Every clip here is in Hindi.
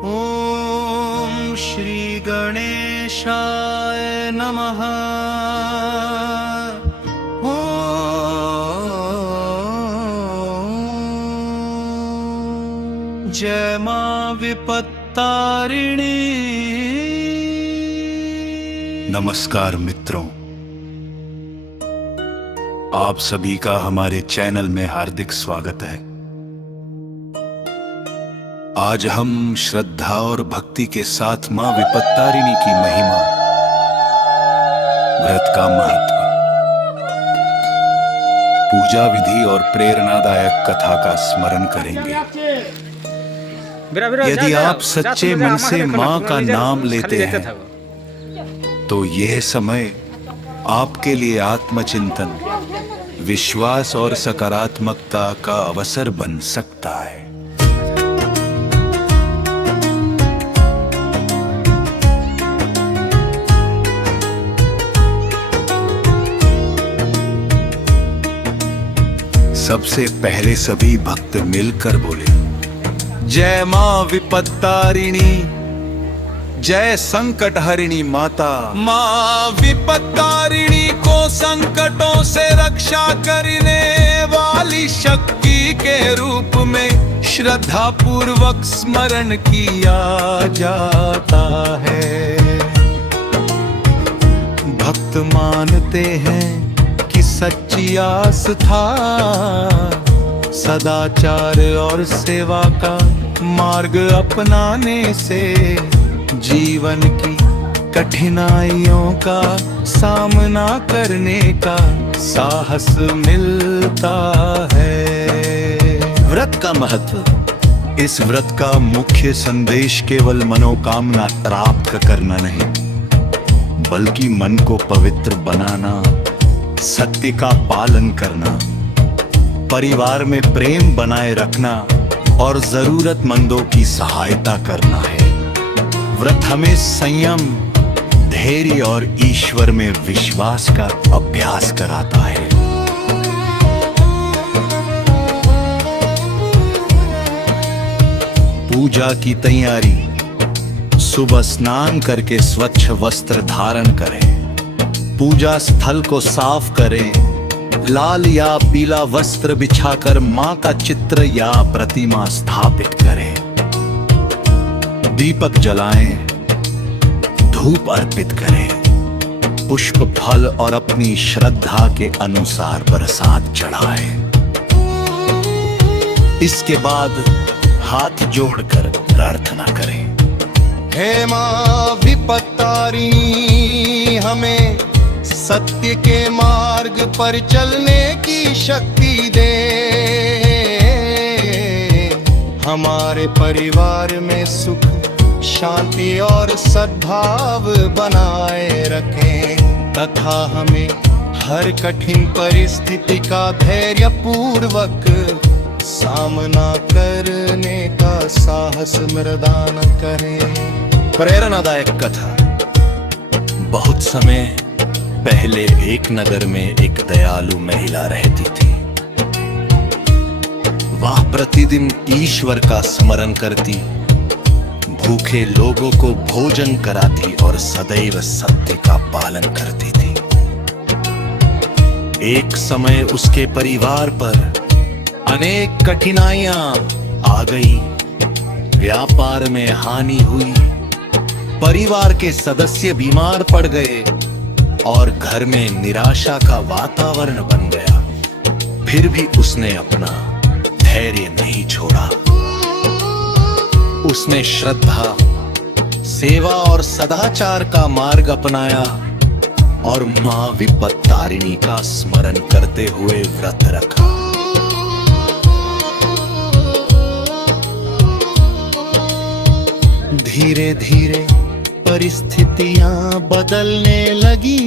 ॐ श्री गणेशाय नमः। ॐ जय मां विपत्तारिणी। नमस्कार मित्रों, आप सभी का हमारे चैनल में हार्दिक स्वागत है। आज हम श्रद्धा और भक्ति के साथ मां विपत्तारिणी की महिमा, व्रत का महत्व, पूजा विधि और प्रेरणादायक कथा का स्मरण करेंगे। यदि आप सच्चे मन से मां का नाम लेते हैं तो यह समय आपके लिए आत्मचिंतन, विश्वास और सकारात्मकता का अवसर बन सकता है। सबसे पहले सभी भक्त मिलकर बोले, जय मां विपत्तारिणी, जय संकट हरिणी माता। मां विपत्तारिणी को संकटों से रक्षा करने वाली शक्ति के रूप में श्रद्धा पूर्वक स्मरण किया जाता है। भक्त मानते हैं कि सच्ची आस्था, सदाचार और सेवा का मार्ग अपनाने से जीवन की कठिनाइयों का सामना करने का साहस मिलता है। व्रत का महत्व। इस व्रत का मुख्य संदेश केवल मनोकामना प्राप्त करना नहीं, बल्कि मन को पवित्र बनाना, सत्य का पालन करना, परिवार में प्रेम बनाए रखना और जरूरतमंदों की सहायता करना है। व्रत हमें संयम, धैर्य और ईश्वर में विश्वास का अभ्यास कराता है। पूजा की तैयारी। सुबह स्नान करके स्वच्छ वस्त्र धारण करें, पूजा स्थल को साफ करें, लाल या पीला वस्त्र बिछाकर मां का चित्र या प्रतिमा स्थापित करें, दीपक जलाएं, धूप अर्पित करें, पुष्प फल और अपनी श्रद्धा के अनुसार प्रसाद चढ़ाएं। इसके बाद हाथ जोड़कर प्रार्थना करें, हे मां विपत्तारिणी, हमें सत्य के मार्ग पर चलने की शक्ति दे, हमारे परिवार में सुख, शांति और सद्भाव बनाए रखें तथा हमें हर कठिन परिस्थिति का धैर्य पूर्वक सामना करने का साहस प्रदान करें। प्रेरणादायक कथा। बहुत समय पहले एक नगर में एक दयालु महिला रहती थी। वह प्रतिदिन ईश्वर का स्मरण करती, भूखे लोगों को भोजन कराती और सदैव सत्य का पालन करती थी। एक समय उसके परिवार पर अनेक कठिनाइयां आ गई। व्यापार में हानि हुई, परिवार के सदस्य बीमार पड़ गए और घर में निराशा का वातावरण बन गया। फिर भी उसने अपना धैर्य नहीं छोड़ा। उसने श्रद्धा, सेवा और सदाचार का मार्ग अपनाया और मां विपत्तारिणी का स्मरण करते हुए व्रत रखा। धीरे धीरे परिस्थितियां बदलने लगी,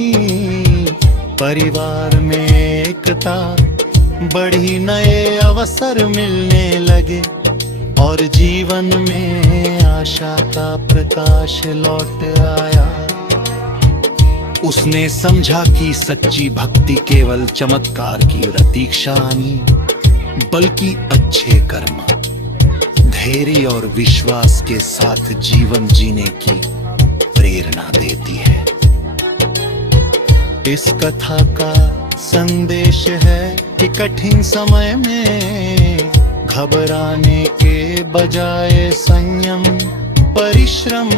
परिवार में एकता बढ़ी, नए अवसर मिलने लगे और जीवन में आशा का प्रकाश लौट आया। उसने समझा कि सच्ची भक्ति केवल चमत्कार की प्रतीक्षा नहीं, बल्कि अच्छे कर्म, धैर्य और विश्वास के साथ जीवन जीने की प्रेरणा देती है। इस कथा का संदेश है कि कठिन समय में घबराने के बजाय संयम, परिश्रम,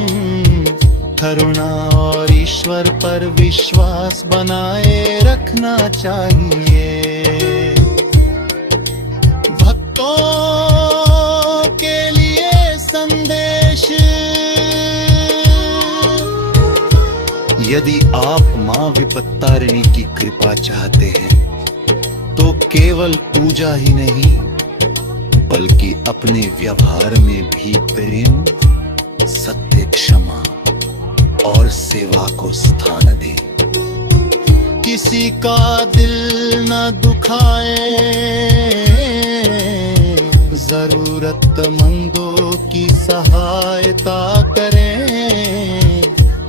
करुणा और ईश्वर पर विश्वास बनाए रखना चाहिए। भक्तों के लिए संदेश, यदि आप मां विपत्तारिणी की कृपा चाहते हैं तो केवल पूजा ही नहीं बल्कि अपने व्यवहार में भी प्रेम, सत्य, क्षमा और सेवा को स्थान दें। किसी का दिल न दुखाए, जरूरतमंदों की सहायता करें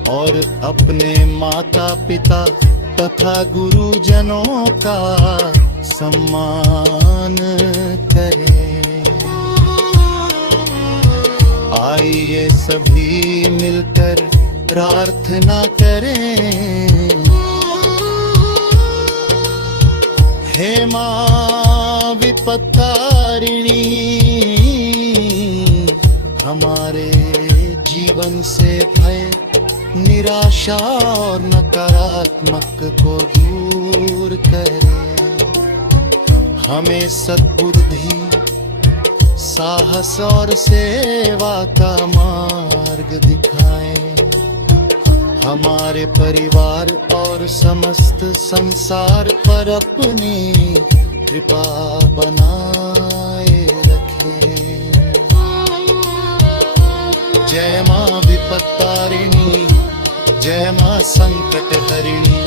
और अपने माता पिता तथा गुरुजनों का सम्मान करें। आइए सभी मिलकर प्रार्थना करें। हे मां विपत्तारिणी, हमारे जीवन से भय, निराशा और नकारात्मक को दूर करें। हमें सद्बुद्धि, साहस और सेवा का मार्ग दिखाएं। हमारे परिवार और समस्त संसार पर अपनी कृपा बनाए रखें। जय मां विपत्तारिणी, जय मां संकट हरिणी।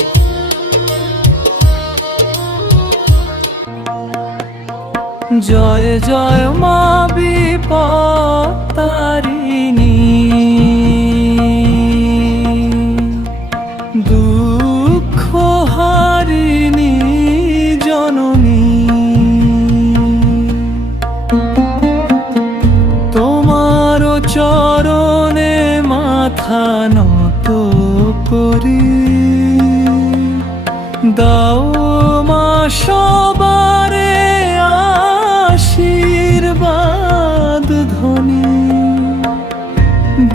जय जय मां विपत्तारिणी, दुख हारिणी जननी। তোমার চরণে মাথা নত করি, দাও মা সবারে আশীর্বাদ ধ্বনি।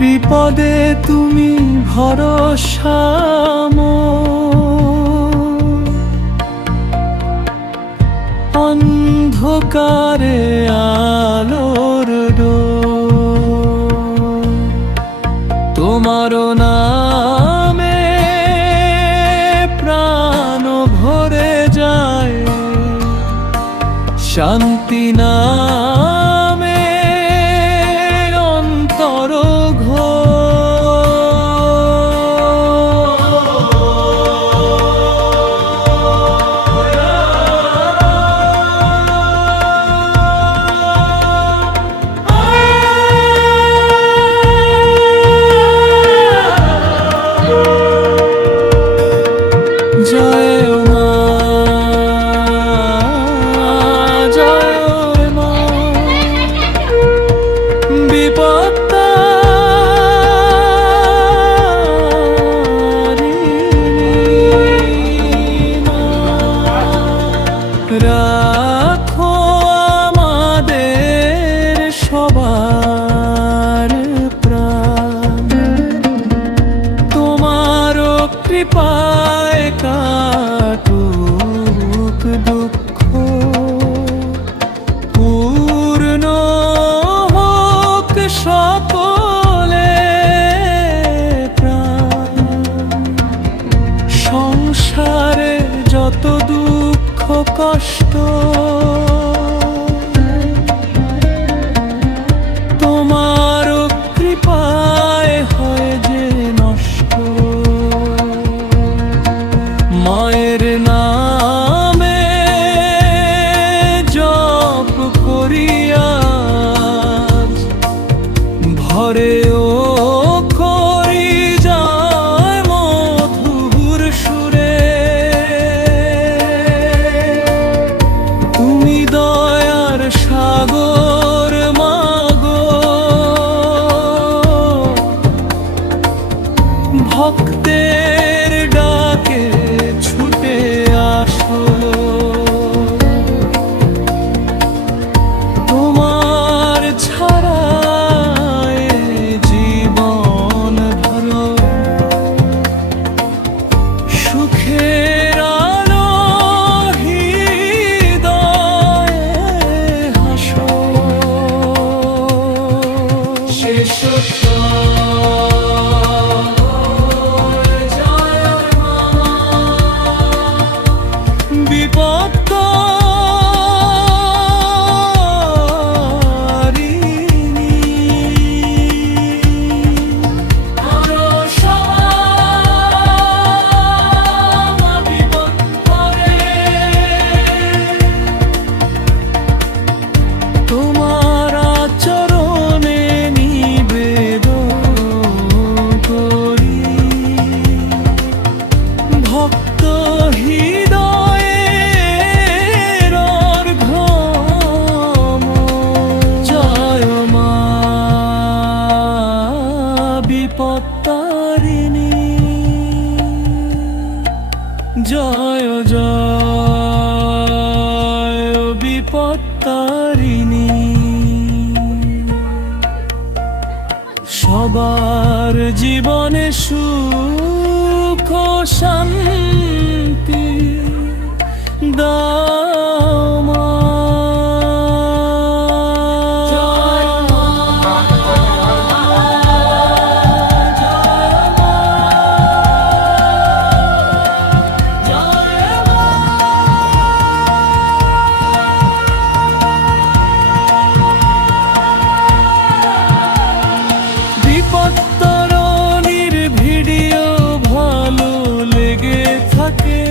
বিপদে তুমি ভরসা মোর, অন্ধকারে আলোর ডোর। তোমার নামে প্রাণ ভরে যায়, শান্তি নামে অন্তর রাখো আমাদের সবার প্রাণ। তোমার কৃপায় কাটুক দুঃখ, পূর্ণ হোক সকলে প্রাণ। সংসারে যত দুঃখ কষ্ট তোমার কৃপায় হয় যে নষ্ট। মায়ের নামে জপ করিয়া ভরে ও করি যায় মধুর সুরে। তুমি দয়ার সাগর মাগো, বিশেষত জয় মা বিপত্ত তোমার আচরণে নিবেদন করি ভক্ত হৃদয়ের অর্ঘ্যম জয় মা বিপত্তারিণী জয় জয় বিপত্তারিণী সবার জীবনে সুখ শান্তি দাও মা বিপত্তারিণীর ভিডিও ভালো লেগে থাকে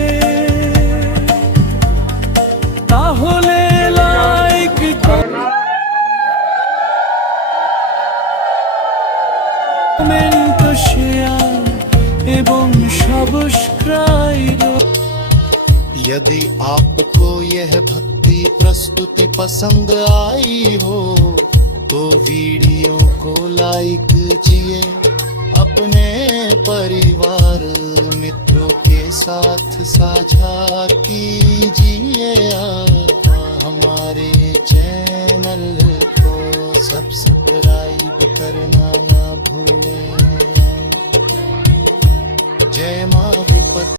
তাহলে লাইক কমেন্ট শেয়ার এবং সাবস্ক্রাইব यदि आपको यह भक्ति प्रस्तुति पसंद आई हो तो वीडियो को लाइक कीजिए अपने परिवार मित्रों के साथ साझा कीजिए